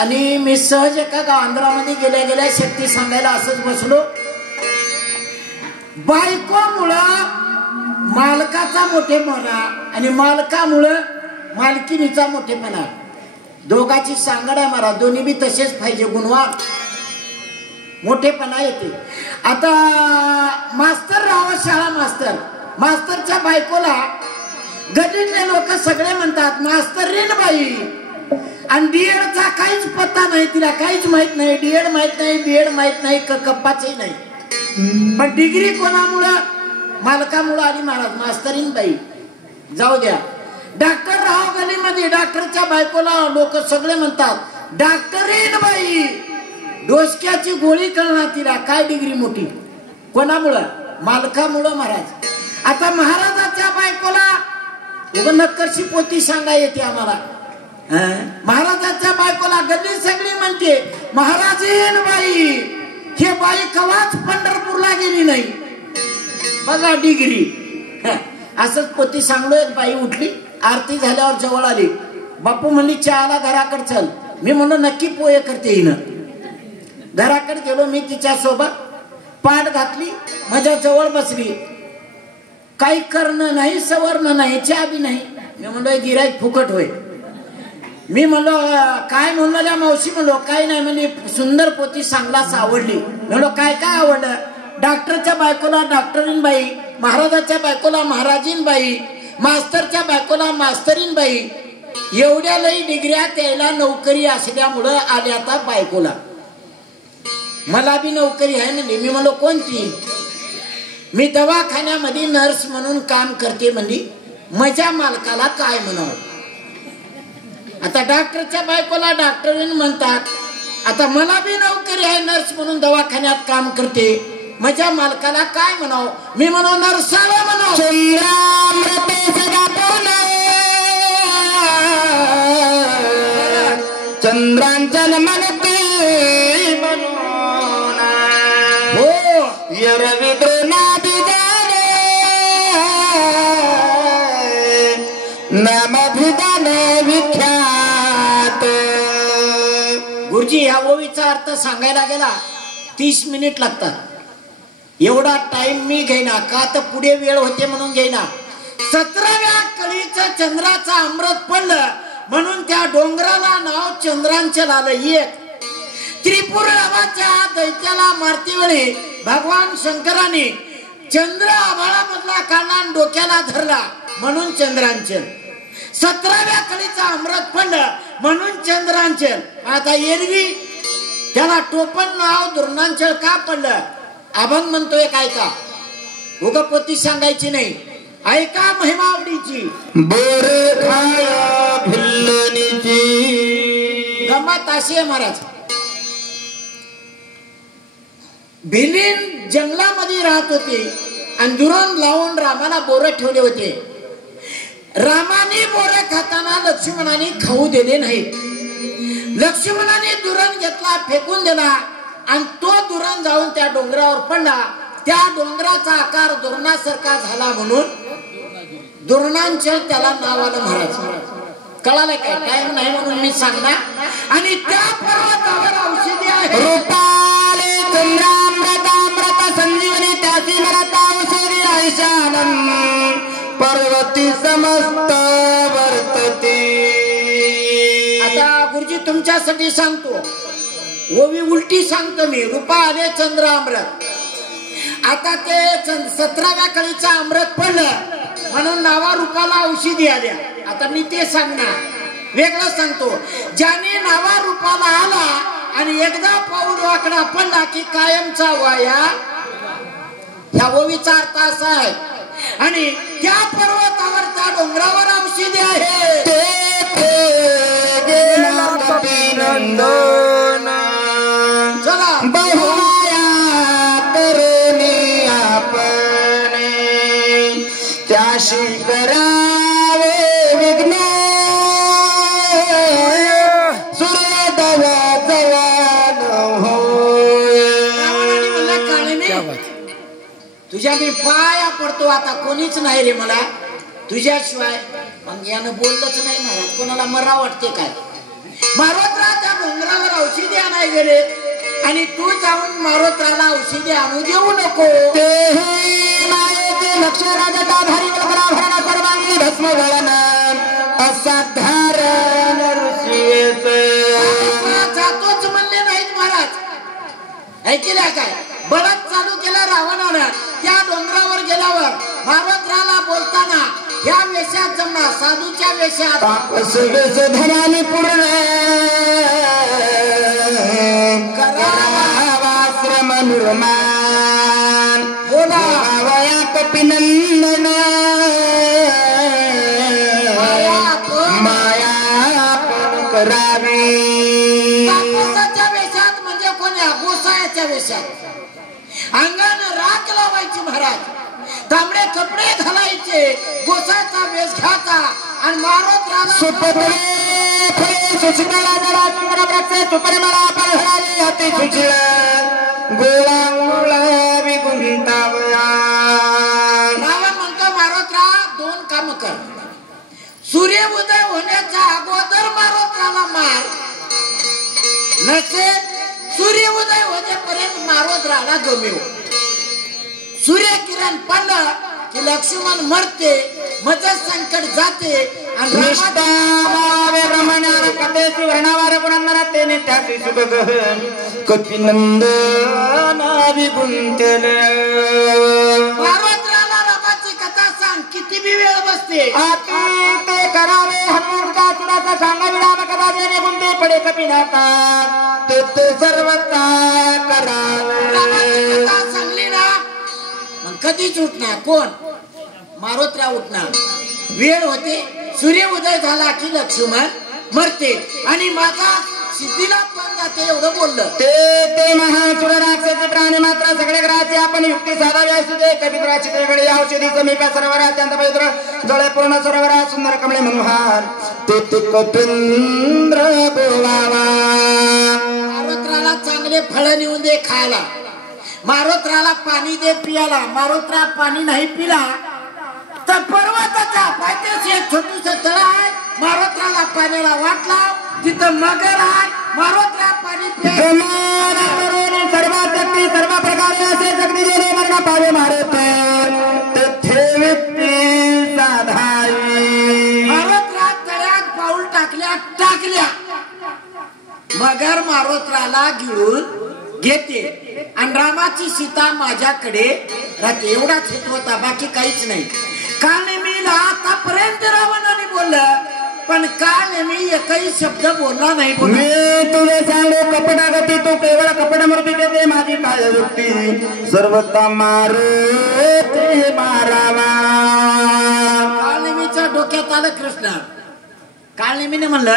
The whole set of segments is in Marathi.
आणि मी सहज एका आंध्रामध्ये गेल्या गेल्या शक्ती सांगायला असंच बसलो. बायकोमुळं मालकाचा मोठेपणा आणि मालकामुळं मालकिनीचा मोठेपणा, दोघाची सांगड आहे महाराज. दोन्ही बी तसेच पाहिजे, गुणवान मोठेपणा येते. आता मास्तर राहावं, शाळा मास्तर, मास्तरच्या बायकोला गल्लीतले लोक सगळे म्हणतात मास्तरीण बाई. आणि डीएडचा काहीच पत्ता नाही, तिला काहीच माहित नाही. डीएड माहित नाही, बीएड माहित नाही, कप्पाचही नाही. पण डिग्री कोणामुळं? मालकामुळं आली महाराज, मास्तरीण बाई. जाऊ द्या. डॉक्टर राहावं गलीमध्ये, डॉक्टरच्या बायकोला लोक सगळे म्हणतात डॉक्टरीण बाई. डोसक्याची गोळी कळणार तिला, काय डिग्री मोठी. कोणामुळं? मालकामुळं महाराज. आता महाराजाच्या बायकोला नक्करची पोती सांगा येते आम्हाला. महाराजाच्या बायकोला गल्ली सगळी म्हणते महाराजीन बाई. हे बाई कवाच पंढरपूरला गेली नाही, बघा डिग्री. असंच पोती सांगलो. एक बाई उठली, आरती झाल्यावर जवळ आली. बापू म्हणली चहाला घराकडे चल. मी म्हणलो नक्की पोहे करते हिनं. घराकडे गेलो मी तिच्या सोबत, पाठ घातली, माझ्या जवळ बसली. काही करणं नाही, सवर्ण नाही, चहा बी नाही. मी म्हणलो गिराईक फुकट होय. मी म्हणलो काय म्हणलो मावशी, म्हणलो काय नाही. म्हणजे सुंदर पोती सांगलाच आवडली. म्हणलो काय काय आवडलं? डॉक्टरच्या बायकोला डॉक्टरीन बाई, महाराजाच्या बायकोला महाराजीन बाई, मास्तरच्या बायकोला मास्तरीन बाई. एवढ्या लई डिग्र्या त्याला नोकरी असल्यामुळं आल्या आता बायकोला. मला बी नोकरी आहे म्हणजे. मी म्हणलो कोणती? मी दवाखान्यामध्ये नर्स म्हणून काम करते म्हणली. माझ्या मालकाला काय म्हणावं? आता डॉक्टरच्या बायकोला डॉक्टरीन म्हणतात. आता मला बी नोकरी आहे, नर्स म्हणून दवाखान्यात काम करते. माझ्या मालकाला काय म्हणावं? मी म्हणू नर्साला म्हणावं. चंद्रांचल मनते हो नामभिदाने विख्यात. गुरुजी ह्या ओवीचा अर्थ सांगायला गेला 30 मिनिट लागतात. एवढा टाइम मी घेईना, का तर पुढे वेळ होते म्हणून घेईना. 17व्या कळीचं चंद्राचं अमृत पडलं म्हणून त्या डोंगराला नाव चंद्रांचल आलं. एक त्रिपुर नावाच्या दैत्याला मारती वेळी भगवान शंकराने चंद्र आभाळामधला काढला आणि डोक्याला धरला म्हणून चंद्रांचल. 17व्या कळीचा अमृत पडलं म्हणून चंद्रांचल. आता एरवी त्याला टोपण नाव दुर्नांचल का पडलं? अभंग म्हणतोय काय का, उगपोती सांगायची नाही. ऐका महिमा आवडीची गंमत अशी आहे महाराज. भिलीन जंगलामध्ये राहत होते आणि दुरण लावून रामाला बोर ठेवले होते. रामाने बोरे खाताना लक्ष्मणाने खाऊ दिले नाहीत. लक्ष्मणाने दुरण घेतला, फेकून दिला आणि तो दुरण जाऊन त्या डोंगरावर पडला. त्या डोंगराचा आकार दुर्णासारखा झाला म्हणून दुर्णांचल त्याला नाव आलं महाराज. कळालं काय? टाइम नाही म्हणून मी सांगणार. आणि त्या पर्वतावर औषधी आहे. रूपाले चंद्रामृतामृत संजीवनी त्याची मरता औषधी आयशानम पर्वती समस्त वर्तते. आता गुरुजी तुमच्यासाठी सांगतो, ओवी उलटी सांगतो मी. रूपा आले चंद्र अमृत. आता ते 17व्या कळीचं अमृत पडलं म्हणून नावा रूपाला औषधी आल्या. आता मी ते सांगणार, वेगळं सांगतो. ज्याने नावा रूपाला आला आणि एकदा पाऊल वाकडा पडला की कायमचा वाया. ह्या ओवीचा अर्थ असा आहे. आणि त्या पर्वतावर त्या डोंगरावर औषधी आहे. चला बहुया तरुणी आपण त्याशी करावे विघ्न सूर्योदया जवान होय. तुझ्या मी पाया पडतो, आता कोणीच नाही रे मला तुझ्याशिवाय. मग यानं बोललंच नाही महाराज. कोणाला मरा वाटते काय? मारत राहा त्या डोंगरा आणाय गेले आणि तू जाऊन मारोत्राला औषधी आणू देऊ नको. तेही मायेचे लक्ष राजता भारी वल्कराभरण सर्वांगी भस्म गळन असाधारण ऋषीच जातोच म्हणले नाहीत महाराज. ऐकल्या काय बळत चालू केला रावणानं. त्या डोंगरावर गेल्यावर मारोत्राला बोलताना ह्या वेशात जमणार साधूच्या वेशात वेश धनाने पूर्ण करावाश्रम निर्माण बोला वया कपिनंदन माया पण करावी. तापसाच्या वेशात म्हणजे कोण्या गोसायाच्या वेशात अंगानं राख लावायची महाराज. तांबडे कपडे घालायचे गोसाचा वेश घ्यायचा आणि मारोत्राला सुपत्रे फळे सुचिताला जरा चंद्र वृक्ष सुपरिमळा परहराली अति सुचिळ गोळांगुळ विगुंतावया. रावण म्हणतो मारोत्रा दोन काम कर. सूर्य उदय होण्याच्या अगोदर मारोत्राला मार. नसेल सूर्य उदय होण्यापर्यंत मारोत्राला गमिव. सूर्य किरण पडलं की लक्ष्मण मरते मजत संकट जाते आणि कथेची वर्णावार गुणांना तेने त्याची सुख गहन कपिनंदन विगुंतले. मारोत्राला रामाची कथा सांग किती बी वेळ बसते. ते करावे हनुमंता तुलाचा सांगा विराम कथा देणे गुंते पडे कपिनाथा ते सर्वता करावे. कथा सांगली ना मग कधीच उठणार कोण मारोत्रा उठणार. वेळ होते सूर्य उदय झाला की लक्ष्मण मरते आणि माझा सिद्धीला पण जाते एवढं बोललं. ते महासुर राक्षसी प्राणी मात्र सगळे ग्रहाचे आपण युक्ती साधावी असू दे. कवित्राची वेगळी औषधी समीप सरोवर अत्यंत पवित्र जळे पूर्ण सरोवर सुंदर कमळे मनोहार ते कपिंद्र बोलावा. मारोत्राला चांगले फळ नेऊन दे खायला. मारोत्राला पाणी दे पियाला. मारोत्रा पाणी नाही पिला तर पर्वताच्या पायथ्याशी एक छोटूस तळ आहे. मारोत्राला पाण्याला वाटला तिथं मगर आहे. मारोत्रा पाणी सर्व शक्ती सर्व प्रकारे असे शक्ती जेणे मरण पावे मारते मारोत्रा तळ्यात पाऊल टाकल्या मगर मारोत्राला गिळून घेते आणि रामाची सीता माझ्याकडे राहते. एवढाच हेतू होता बाकी काहीच नाही. काल नेहमीला आतापर्यंत रावणाने बोललं पण काल नेहमी एकही शब्द बोलला नाही. मी तुझे सांगू कपटागती तू केवळ कपटमूर्ती देते माझी काय युक्ती सर्वता मारते मारावा. काल नेहमीच्या डोक्यात आलं कृष्ण. काल नेहमीने म्हणलं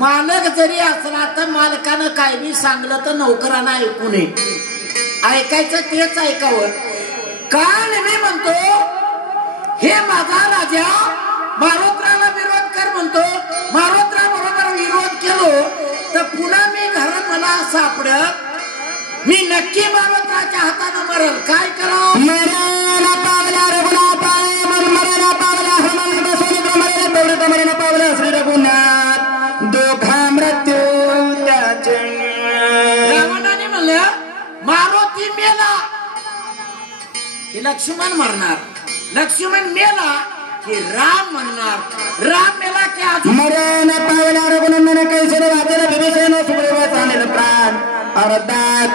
मालक जरी असला तर मालकानं काय बी सांगलं तर नोकरांना ऐकू नये. ऐकायचं तेच ऐकावं. काल नेहमी म्हणतो हे माझा राजा मारोत्राला विरोध कर म्हणतो. मारोत्रा बरोबर विरोध केलो तर पुन्हा मी घरात मला सापडत मी नक्की मारोत्राच्या हाताने मरल. काय करावं. मरण पावला रघुनाथ मरण पावला हनुमंत सोनी मरण तेवढं मरण पावलं श्री रघुनाथ दोघा मृत्यू त्याचे. रावणाने म्हणलं मारुती मेला की लक्ष्मण मरणार. लक्ष्मण मेला की राम म्हणणार. राम मेला की अजून मरण पावला रघुनंदन कैसर वाचन विभीषण सुग्रीव चालेल प्राण अर्धात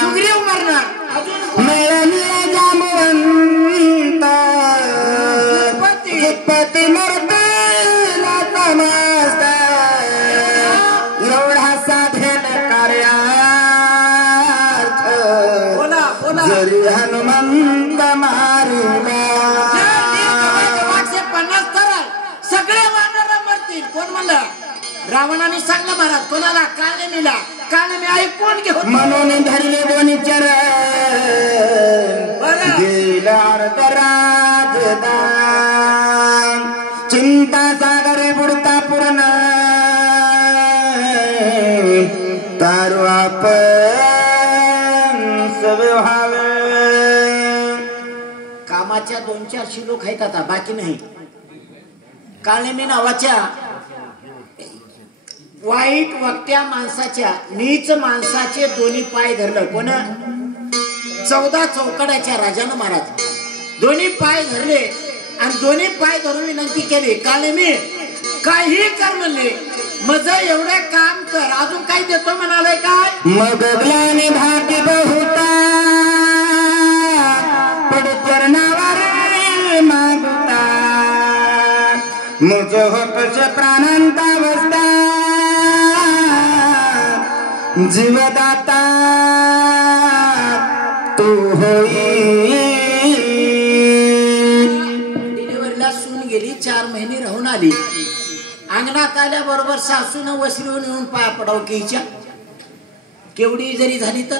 सुग्रीव मरणार. अजून मिळाले जामवंत दुप्पती मरतेला समजता एवढा साधेल कार्यार्थ जरी हनुमंत मारिला. सगळे वानर मरतील. कोण म्हणलं रावणाने सांगलं महाराज कोणाला काळने मिला. काळने मी ऐकून घेऊन म्हणून धरले दोन्ही चरण दिलार्थ राजदान चिंता सागरे बुडता पूर्ण तारू आपण सव्यव्हावे. कामाच्या 2-4 लोक आहेत आता बाकी नाही. काळनेमी नावाच्या वाईट वक्त्या माणसाच्या नीच माणसाचे दोन्ही पाय धरलं. कोण? 14 चौकड्याच्या राजानं महाराज दोन्ही पाय धरले आणि दोन्ही पाय धरून विनंती केली. काळे मी काही कर म्हणले, मज एवढे काम कर, अजून काही देतो म्हणाले. काय मग ग्लानी भाटी बहुता पड चरणावर मागता मुझ होतच प्राणांतावस्था जीवदाता तू होई. डिलिव्हरीला सून गेली, 4 महिने राहून आली. अंगणात आल्याबरोबर सासून वसरीहून येऊन पाया पडाव कीच्या. केवढी जरी झाली तर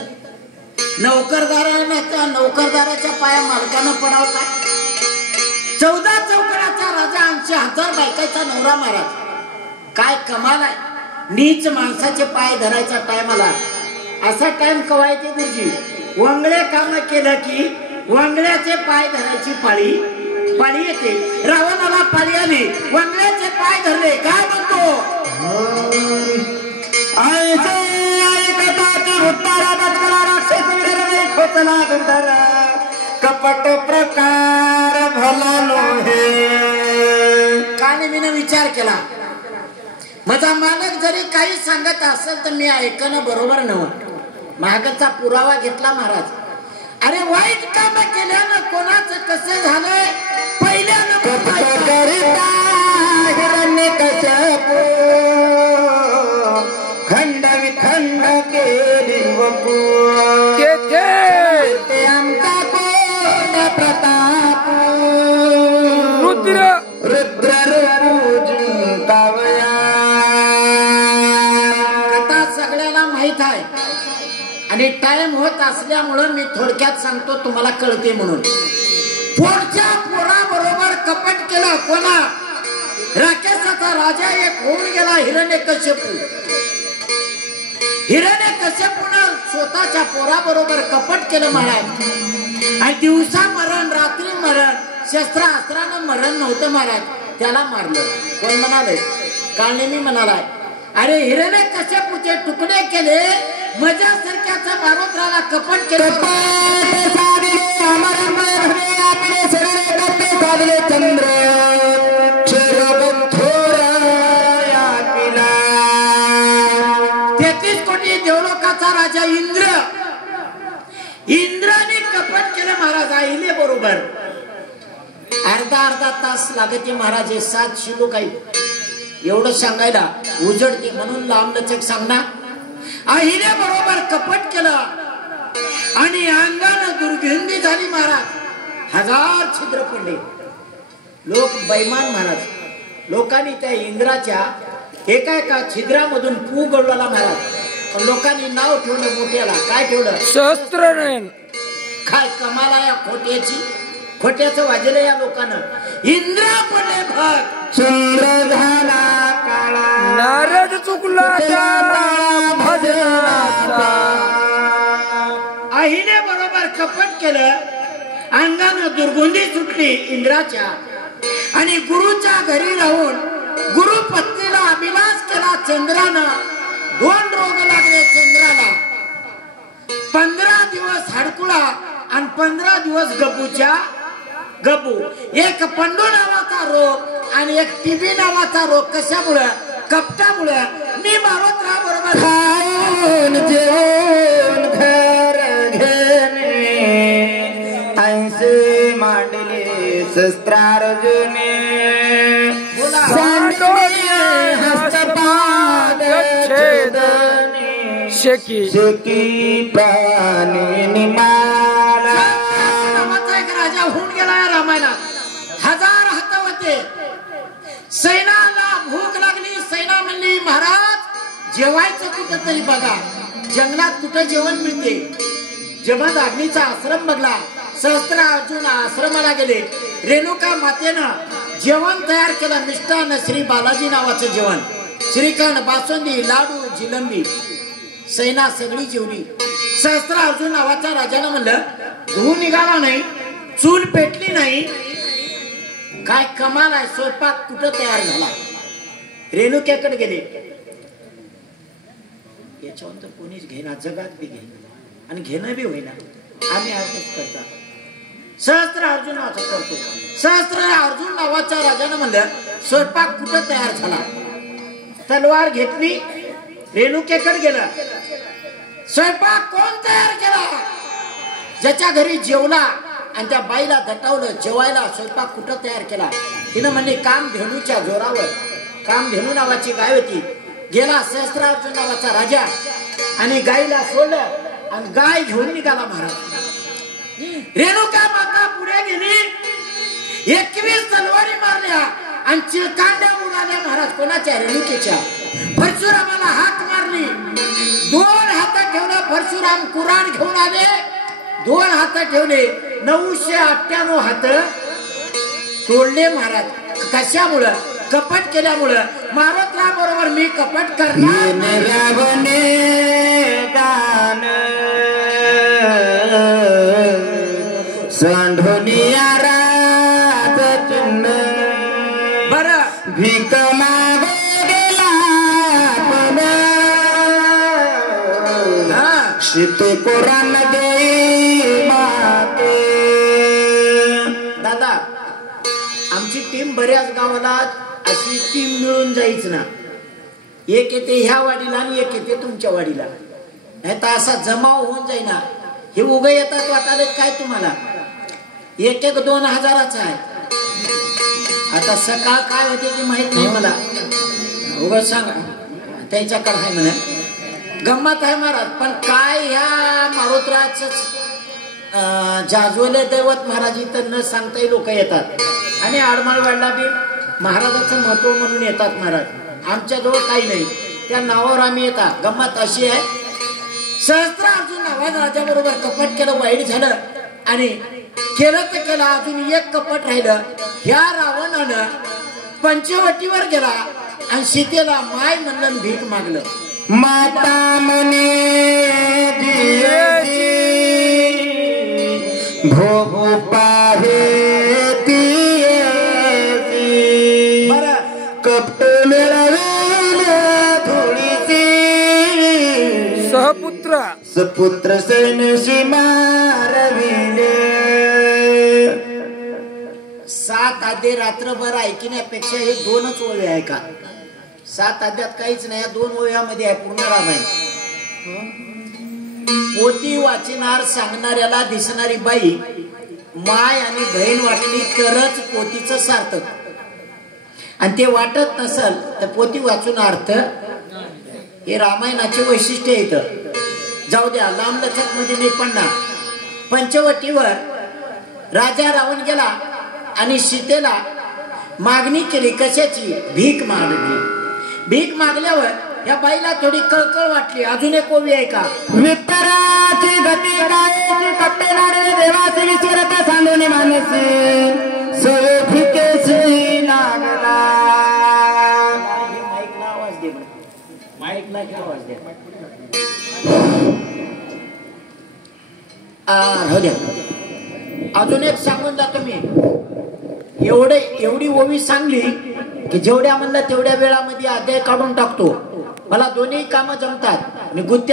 नौकरदाराच्या पाया मालकानं पडाव का? 14 चौकड्याचा राजा 80,000 बायकाचा नवरा महाराज. काय कमाल आहे. नीच माणसाचे पाय धरायचा टाइम आला. असा टाइम कवा येते तुझी? वंगळे काम केलं की वंगळ्याचे पाय धरायची पाळी येते. रावणाला पाळी आली, वंगळ्याचे पाय धरले. काय म्हणतो? कपट प्रकार भला लोहे. काने मीनं विचार केला, माझा मालक जरी काही सांगत असेल तर मी ऐकणं बरोबर नव्हतं. मागचा पुरावा घेतला महाराज. अरे वाईट काम केल्यानं कोणाचं कसं झालंय पहिल्यानं हिरण्यकश्यपू खंड विखंड केली वपू ते आमचा कोण प्रताप रुद्र जिंकावया. कथा सगळ्याला माहित आहे आणि टाइम होत असल्यामुळं मी थोडक्यात सांगतो, तुम्हाला कळते म्हणून. पोटच्या पोराबरोबर कपट केलं. कोणा? राकेशाचा राजा एक होऊन गेला हिरण्यकश्यपू. हिरण्यकश्यपूनं स्वतःच्या पोराबरोबर कपट केलं महाराज. आणि दिवसा मरण, रात्री मरण, शस्त्रास्त्रानं मरण नव्हतं महाराज. त्याला मारलं. कोण म्हणाले? काळनेमी म्हणालाय. अरे हिरण्यकश्यपूचे तुकडे केले, मजासारख्याचा बारोत्राला कपट केलं. चंद्र 33 कोटी देवलोकाचा राजा इंद्राने कपट केलं महाराज आईले बरोबर. अर्धा तास लागते महाराज. 7 श्लोक आहे एवढं सांगायला, उजडते म्हणून लांबलचक सांगणार. आईले बरोबर कपट केलं आणि अंगानं दुर्गंधी झाली महाराज. 1000 छिद्र पडले. लोक बैमान महाराज. लोकांनी त्या इंद्राच्या एका छिद्रामधून पू गळवला महाराज. लोकांनी नाव ठेवलं मोठ्याला. काय ठेवलं? सहस्त्रनयन. काय कमाला या खोट्याचं वाजलं या लोकांना. इंद्रा पडले भग. चंद्र झाला काळा नारद चुकला भजनाचा. आईने बरोबर कपट केलं, अंगानं दुर्गंधी सुटली इंद्राच्या. आणि गुरुच्या घरी राहून गुरु पत्नीला अभिलाष केला चंद्रानं. 2 रोग लागले चंद्राला. 15 दिवस हाडकुळा आणि 15 दिवस गब्बू. एक पंडू नावाचा रोग आणि एक टीबी नावाचा रोग. कशामुळे? कपटामुळे. मी बारोत्रा बरोबर खाऊन जेवून घर घेणे ऐसे मांडले शस्त्रार्जुने. हस्तपाद छेदने शेकी प्राणी निमाला. एक राजा होऊन गेला या रामायणात. 1000 हात होते. सैनाला भूक लागली. सैना म्हणली महाराज जेवायचं कुठं तरी बघा. जंगलात कुठं जेवण मिळते? जमदग्नीचा आश्रम बघला. सहस्त्रार्जुन आश्रमाला गेले. रेणुका मातेनं जेवण तयार केलं. मिष्टान श्री बालाजी नावाचं जेवण. श्रीखंड, बासुंदी, लाडू, जिलंबी. सैना सगळी जेवली. सहस्त्रार्जुन नावाच्या राजानं म्हणलं धू निघाला नाही, चूल पेटली नाही. काय कमाल आहे. स्वयंपाक कुठं तयार झाला? रेणुकेकडे गेले. याच्यावर तर कोणीच घेणार, जगात बी घेणार आणि घेणं बी होईना. आम्ही आजच करतात. सहस्त्र अर्जुन असं करतो. सहस्त्र अर्जुन नावाच्या राजानं म्हणलं स्वयंपाक कुठं तयार झाला. तलवार घेतली, रेणुकेकडे गेला. स्वयंपाक कोण तयार केला? ज्याच्या घरी जेवला आणि त्या बाईला दटावलं जेवायला. स्वयंपाक कुठं तयार केला? तिनं म्हणले कामधेनूच्या जोरावर. कामधेनू नावाची गाय होती. गेला सहस्त्रार्जुन नावाचा राजा आणि गायीला सोडलं आणि गाय घेऊन निघाला महाराज. रेणुका माता पुढे गेली. 21 तलवारी मारल्या आणि चिळकांड्या उडाल्या महाराज. कोणाच्या? रेणुकेच्या. परशुरामाला हाक मारली. 2 हात ठेवलं. परशुराम कुराण घेऊन आले. 2 हात ठेवले. 998 हात तोडले महाराज. कशामुळं? कपट केल्यामुळं. मारुतराव बरोबर मी कपट करणार. संढोनिया रात चिन्ह बर भीक मागे गेला शीते कोरान देई माते. दादा आमची टीम बऱ्याच गावाला अशी टीम मिळून जायच ना. एक येते ह्या वाडीला आणि एक येते तुमच्या वाडीला. नाही तर असा जमाव होऊन जाईना. हे उभे येतात वाटाले काय तुम्हाला? 1-1 2 हजाराचा आहे. आता सकाळ काय होते की माहित नाही मला. उगाच सांगा त्याच्याकडे आहे म्हणा. गंमत आहे महाराज. पण काय ह्या मारुतराच जाजवले दैवत महाराज इथं न सांगताही लोक येतात. आणि आडमाळवाडला बी महाराजाचं महत्व म्हणून येतात महाराज. आमच्याजवळ काही नाही, त्या नावावर आम्ही येतात. गंमत अशी आहे, सहस्त्रार्जुन नावाच्या राजा बरोबर कपट केलं, वाईट झालं. आणि केलं तर केलं, अजून एक कपट राहिलं. ह्या रावणानं पंचवटीवर गेला आणि सीतेला माय म्हणलं भीक मागलं. माता मने भो पाहे बरं कपट मिळविले थोडीशी सहपुत्र सपुत्र सैन्यशी मारविले. 7 आधे रात्रभर ऐकण्यापेक्षा हे 2च ओळी आहे का? 7 आध्यात काहीच नाही, 2 ओव्यामध्ये आहे पूर्ण रामायण. पोती वाचणार सांगणाऱ्याला दिसणारी बाई माय आणि बहीण वाटली तरच पोतीचं सार्थक. आणि ते वाटत नसल तर पोती वाचून अर्थ. हे रामायणाचे वैशिष्ट्य येतं. जाऊ द्या, लांब लचक मध्ये मी पडणार. पंचवटीवर राजा रावण गेला आणि सीतेला मागणी केली. कशाची? भीक मागली. भीक मागल्यावर या बाईला थोडी कळकळ वाटली. अजून एक ओवी आहे का? विठ्ठलाची गती गायची कपटे नाडे देवाचे विचारता सांडून मानसी सवे फिकेशी लागला. माईकला आवाज दे. माईकला आवाज दे. हो द्या. अजून एक सांगून जातो मी. एवढी ओवी सांगली की जेवढ्या म्हणलं तेवढ्या वेळामध्ये अध्याय काढून टाकतो. मला दोन्ही कामं जमतात आणि गुत्त्या